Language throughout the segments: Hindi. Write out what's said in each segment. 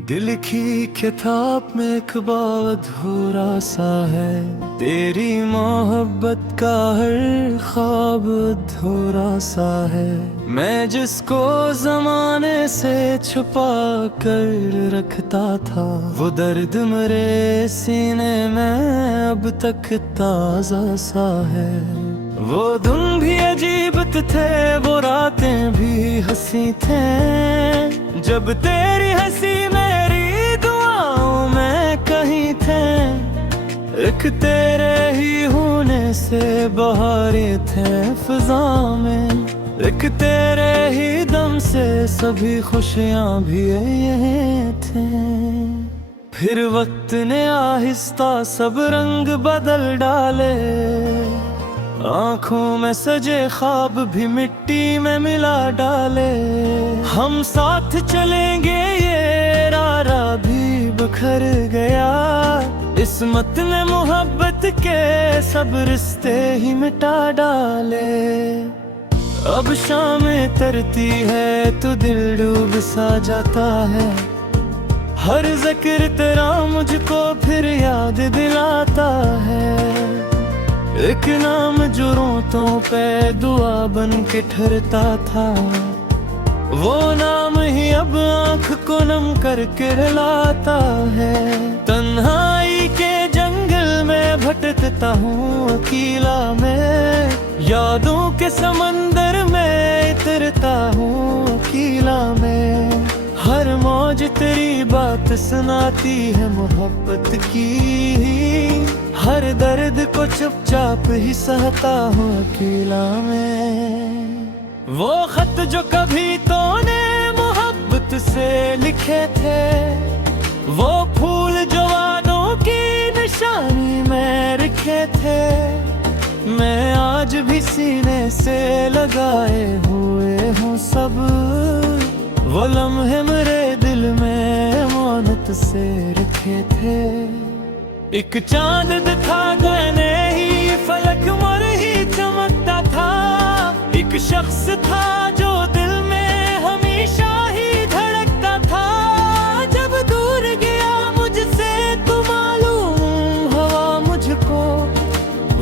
दिल की किताब में एक बाब अधूरा सा है, तेरी मोहब्बत का हर ख्वाब अधूरा सा है। मैं जिसको जमाने से छुपा कर रखता था, वो दर्द मेरे सीने में अब तक ताजा सा है। वो दिन भी अजीब थे, वो रातें भी हंसी थे, जब तेरी हंसी मेरी दुआओं में कहीं थे। एक तेरे ही होने से बहारें थे फिजा में, एक तेरे ही दम से सभी खुशियां भी यही थे। फिर वक्त ने आहिस्ता सब रंग बदल डाले, आँखों में सजे ख्वाब भी मिट्टी में मिला डाले। हम साथ चलेंगे ये रारा भी बिखर गया, किस्मत ने मोहब्बत के सब रिश्ते ही मिटा डाले। अब शामें तरती है तो दिल डूब सा जाता है, हर जिक्र तेरा मुझको फिर याद दिलाता है। एक नाम जो रोतों पे दुआ बन के ठहरता था, वो नाम ही अब आँख को नम करके रुलाता है। तन्हाई के जंगल में भटकता हूँ अकेला मैं, यादों के समंदर में इतरता हूँ अकेला मैं। हर मौज तेरी बात सुनाती है मोहब्बत की, हर दर्द को चुपचाप ही सहता हूँ अकेला मैं। वो खत जो कभी तूने मोहब्बत से लिखे थे, वो फूल जो वादों की निशानी में रखे थे, मैं आज भी सीने से लगाए हुए हूँ सब। वो लम्हे मेरे दिल में अमानत से रखे थे। एक चांद दिखा गने ही फलक मर ही चमकता था, एक शख्स था जो दिल में हमेशा ही धड़कता था। जब दूर गया मुझसे तो मालूम हुआ मुझको,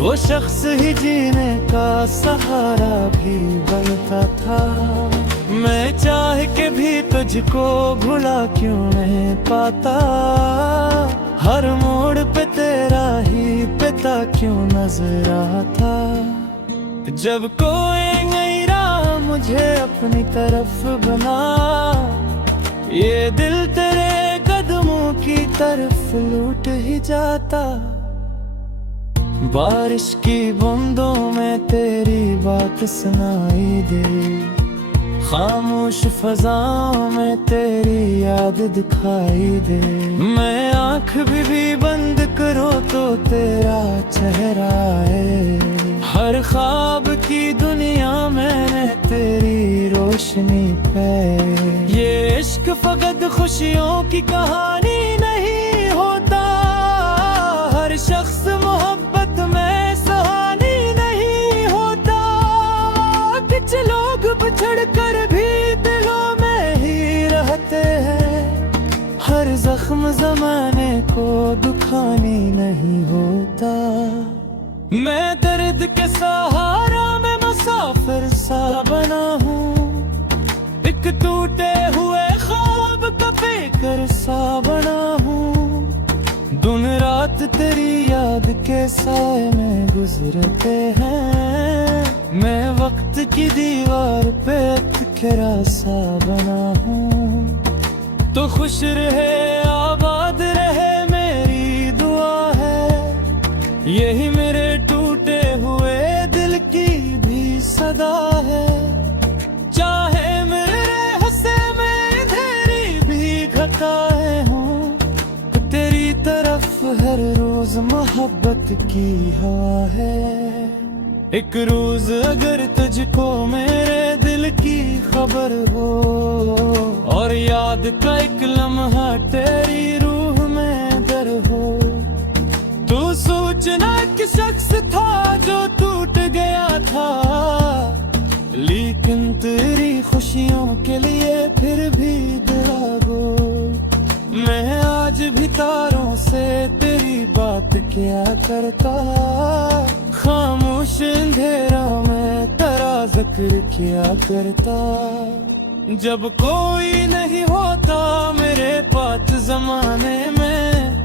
वो शख्स ही जीने का सहारा भी बनता था। मैं चाह के भी तुझको भुला क्यों नहीं पाता, हर मोड़ पे तेरा ही पिता क्यों नजर आता। जब कोई नई राह मुझे अपनी तरफ बना, ये दिल तेरे कदमों की तरफ लूट ही जाता। बारिश की बूंदों में तेरी बात सुनाई दे, खामोश फजाओं में तेरी याद दिखाई दे। मैं आँख भी बंद करो तो तेरा चेहरा है, हर ख्वाब की दुनिया मैंने तेरी रोशनी पे। ये इश्क फकत खुशियों की कहानी नहीं होता, हर शख्स मोहब्बत में सहानी नहीं होता। कुछ लोग बिछड़ कर भी दिलों में ही रहते हैं, हर जख्म जमाने को दुखानी नहीं होता। मैं दर्द के सहारा में मुसाफिर सा बना हूँ, एक टूटे हुए ख्वाब का बेकर सा बना हूँ। दिन रात तेरी याद के साए में गुजरते हैं, मैं वक्त की दीवार पे बिखरा सा बना हूँ। तो खुश रहे आबाद रहे मेरी दुआ है, यही मेरे टूटे हुए दिल की भी सदा है। चाहे मेरे हंसे में अंधेरी भी घटाए हूँ, तेरी तरफ हर रोज मोहब्बत की हवा है। एक रोज अगर तुझको मेरे दिल की खबर हो, और याद का एक लम्हा तेरी रूह में दर हो, तू सोचना कि शख्स था जो टूट गया था, लेकिन तेरी खुशियों के लिए फिर भी दिला गो। से तेरी बात क्या करता, खामोश अंधेरा में तेरा जिक्र क्या करता। जब कोई नहीं होता मेरे पास जमाने में,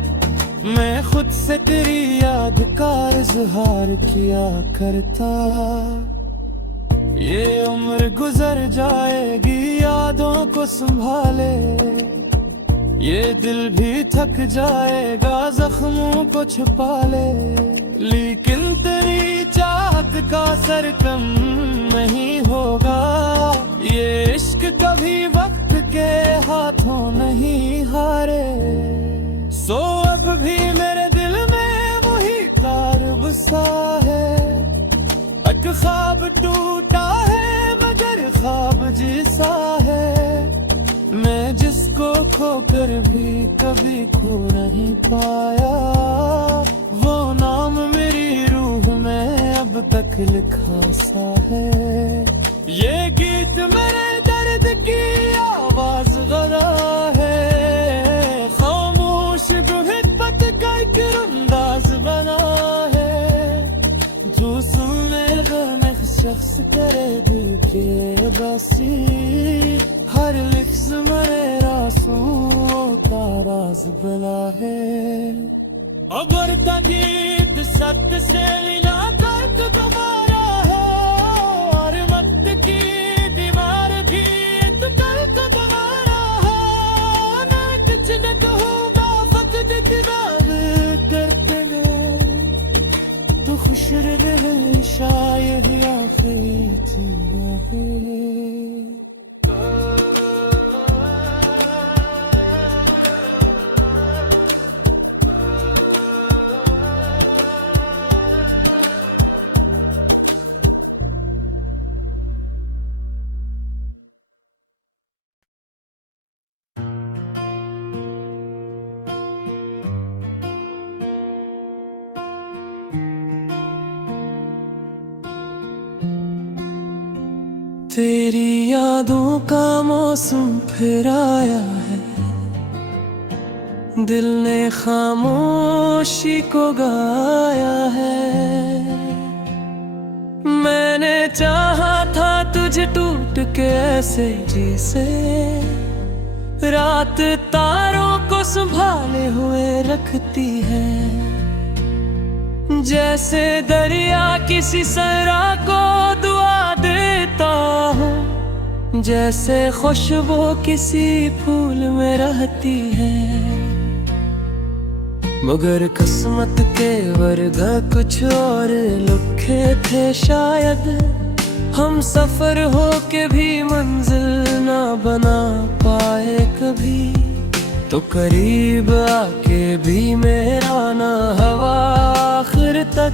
मैं खुद से तेरी याद का इजहार किया करता। ये उम्र गुजर जाएगी यादों को संभाले, ये दिल भी थक जाएगा जख्मों को छुपा ले। लेकिन तेरी चाहत का सर कम नहीं होगा, ये इश्क कभी वक्त के हाथों नहीं हारे। सो अब भी मेरे दिल में वही कारब सा है, एक ख्वाब टूटा है मगर ख्वाब जैसा है। मैं जिसको खोकर भी कभी खो नहीं पाया, वो नाम मेरी रूह में अब तक लिखा सा है। ये गीत मेरे दर्द की आवाज गरा है, खामोश गुहिब्बत का एक अंदाज बना है। जो सुनेगा मैं शख्स करे दिल के बासी, हर लफ्ज़ मेरे रासों का राज बना है। अगर गीत सत्य से मिला कर तो तुम्हारा है, और मत की दीवार भी तो कल का तुम्हारा है। मैं कुछ न कहूँगा फक्त दीदार करते में, तो खुश रहे शायद आफियत रहे। तेरी यादों का मौसम फिर आया है, दिल ने खामोशी को गाया है। मैंने चाहा था तुझे टूट के ऐसे जैसे रात तारों को संभाले हुए रखती है। जैसे दरिया किसी सहरा को दुआ देता हूँ, जैसे खुशबू किसी फूल में रहती है। मगर किस्मत के वर्गा कुछ और लिखे थे शायद, हम सफर हो के भी मंजिल ना बना पाए कभी। तो करीब आके भी मेरा ना हवा आखिर तक,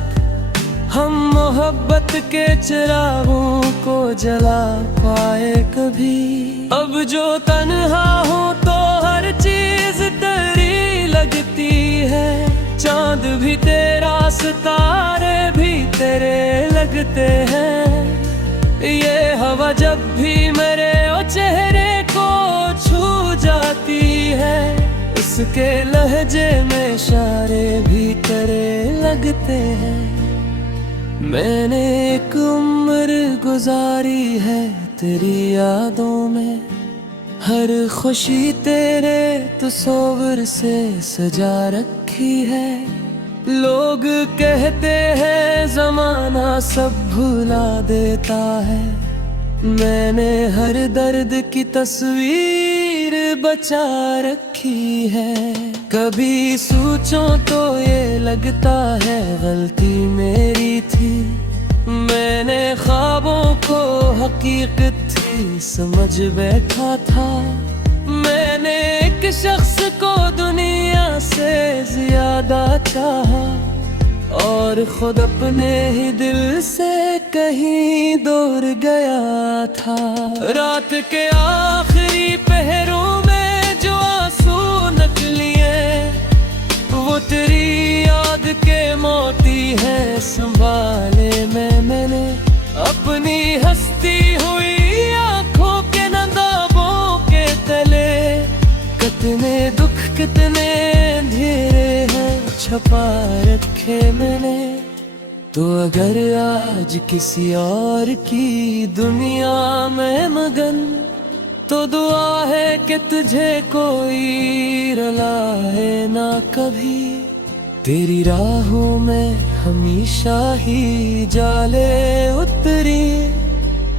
हम मोहब्बत के चिरागों को जला पाए कभी। अब जो तन्हा हो तो हर चीज तेरी लगती है, चांद भी तेरा सितारे भी तेरे लगते हैं। ये हवा जब भी मेरे चेहरे को छू जाती है, उसके लहजे में इशारे भी तेरे लगते हैं। मैंने एक उम्र गुजारी है तेरी यादों में, हर खुशी तेरे तस्वीर से सजा रखी है। लोग कहते हैं जमाना सब भुला देता है, मैंने हर दर्द की तस्वीर बचा रखी है। कभी सोचो तो ये लगता है गलती मेरी थी, मैंने ख्वाबों को हकीकत थी समझ बैठा था। मैंने एक शख्स को दुनिया से ज्यादा चाहा, और खुद अपने ही दिल से कहीं दूर गया था। रात के आखिरी पहरों में जो आंसू निकलिए, वो तेरी याद के मोती है संभाले मैंने। अपनी हंसती हुई आंखों के नदाबों के तले, कितने दुख कितने अंधेरे छपा रखे मैंने। तो अगर आज किसी और की दुनिया में मगन, तो दुआ है कि तुझे कोई रुलाए ना कभी। तेरी राहों में हमेशा ही जाले उतरी,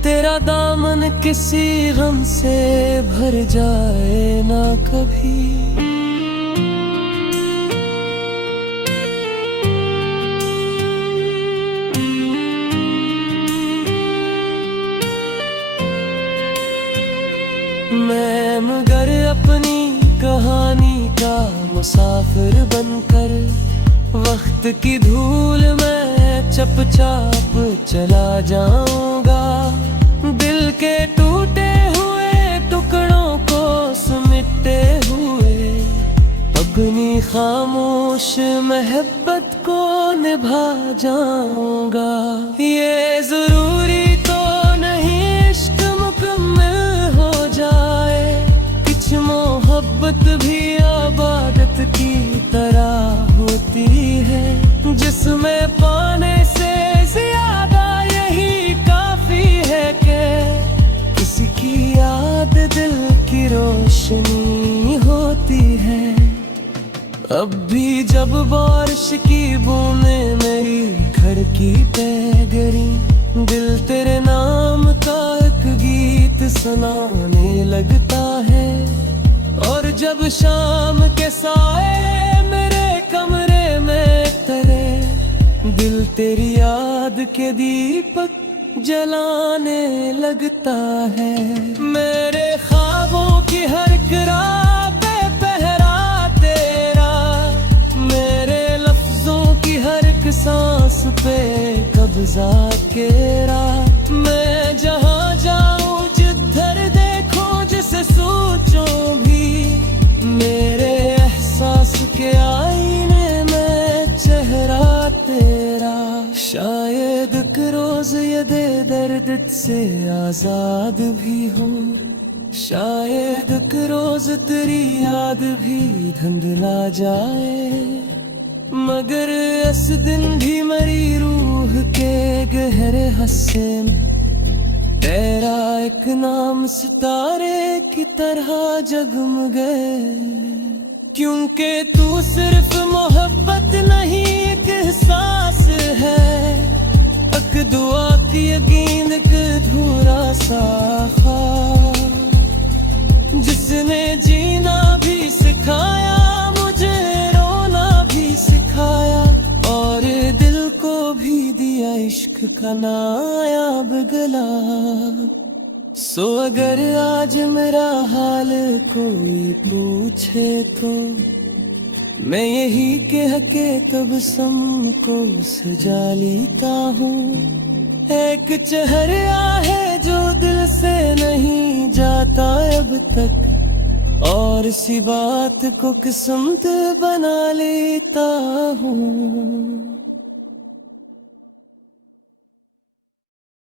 तेरा दामन किसी गम से भर जाए ना कभी। मैं मगर अपनी कहानी का मुसाफिर बनकर, वक्त की धूल में चपचाप चला जाऊंगा। दिल के टूटे हुए टुकड़ों को समेटे हुए, अपनी खामोश मोहब्बत को निभा जाऊंगा। ये जरूरी तो नहीं इश्क मुकम्मल हो जाए, कुछ मोहब्बत भी इबादत की तरह होती है, जिसमें पाने से ज्यादा यही काफी है कि किसी की याद दिल की रोशनी होती है। अब भी जब बारिश की बूंदें मेरी घर की पे गिरी, दिल तेरे नाम का एक गीत सुनाने लगता है। और जब शाम के साए मेरे कमरे में तरे, दिल तेरी याद के दीपक जलाने लगता है। मेरे ख्वाबों की हर राह पे पहरा तेरा, मेरे लफ्जों की हर एक सांस पे कब्जा तेरा। मैं जहाँ जाऊँ जिधर देखूं जिसे सोचूं भी, मेरे एहसास के आईने में चेहरा तेरा। शायद एक रोज ये दे दर्द से आजाद भी हूँ, शायद एक रोज तेरी याद भी धुंधला जाए। मगर इस दिन भी मेरी रूह के गहरे हिस्से में तेरा एक नाम सितारे की तरह जगमगे। क्योंकि तू सिर्फ मोहब्बत नहीं एक एहसास है, एक दुआ की यकीन एक अधूरा सा ख्वाब, जिसने जीना भी सिखाया मुझे रोना भी सिखाया, और दिल को भी दिया इश्क का नायाब गला। सो अगर आज मेरा हाल कोई पूछे तो मैं यही कह के तबस्सुम को सजा लेता हूँ। एक चेहरा है जो दिल से नहीं जाता अब तक, और इसी बात को किस्मत बना लेता हूँ।